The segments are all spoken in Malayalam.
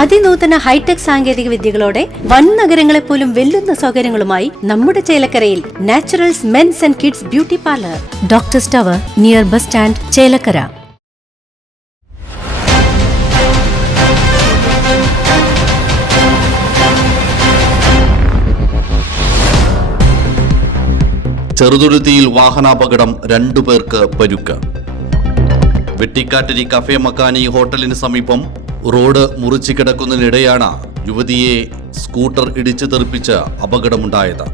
അതിനൂതന ഹൈടെക് സാങ്കേതിക വിദ്യകളോടെ വൻ നഗരങ്ങളെ പോലും വെല്ലുന്ന സൗകര്യങ്ങളുമായി നമ്മുടെ ചേലക്കരയിൽ Naturals men's and kids beauty parlour. Doctor tower near bus stand Chelakkara. ചെറുതുരുത്തിയിൽ വാഹനാപകടം രണ്ടുപേർക്ക് പരുക്ക്. വെട്ടിക്കാട്ടിരി കഫേ മക്കാനി ഹോട്ടലിന് സമീപം റോഡ് മുറിച്ചു കിടക്കുന്നതിനിടെയാണ് യുവതിയെ സ്കൂട്ടർ ഇടിച്ചു തെറിപ്പിച്ച് അപകടമുണ്ടായത്.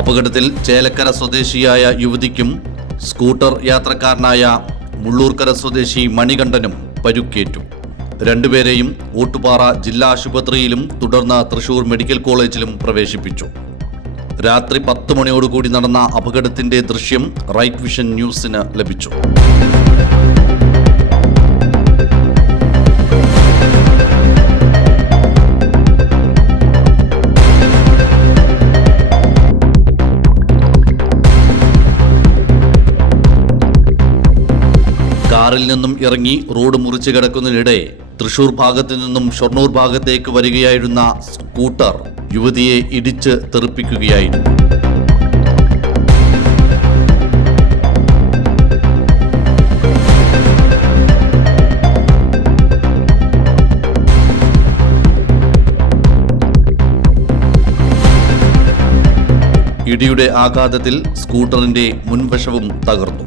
അപകടത്തിൽ ചേലക്കര സ്വദേശിയായ യുവതിക്കും സ്കൂട്ടർ യാത്രക്കാരനായ മുള്ളൂർക്കര സ്വദേശി മണികണ്ഠനും പരുക്കേറ്റു. രണ്ടുപേരെയും ഓട്ടുപാറ ജില്ലാ ആശുപത്രിയിലും തുടർന്ന് തൃശൂർ മെഡിക്കൽ കോളേജിലും പ്രവേശിപ്പിച്ചു. രാത്രി പത്ത് മണിയോടുകൂടി നടന്ന അപകടത്തിന്റെ ദൃശ്യം റൈറ്റ് വിഷൻ ന്യൂസിന് ലഭിച്ചു. കാറിൽ നിന്നും ഇറങ്ങി റോഡ് മുറിച്ചു കിടക്കുന്നതിനിടെ തൃശൂർ ഭാഗത്തു നിന്നും ഷൊർണൂർ ഭാഗത്തേക്ക് വരികയായിരുന്ന സ്കൂട്ടർ യുവതിയെ ഇടിച്ച് തെറിപ്പിക്കുകയായിരുന്നു. ഇടിയുടെ ആഘാതത്തിൽ സ്കൂട്ടറിന്റെ മുൻവശവും തകർന്നു.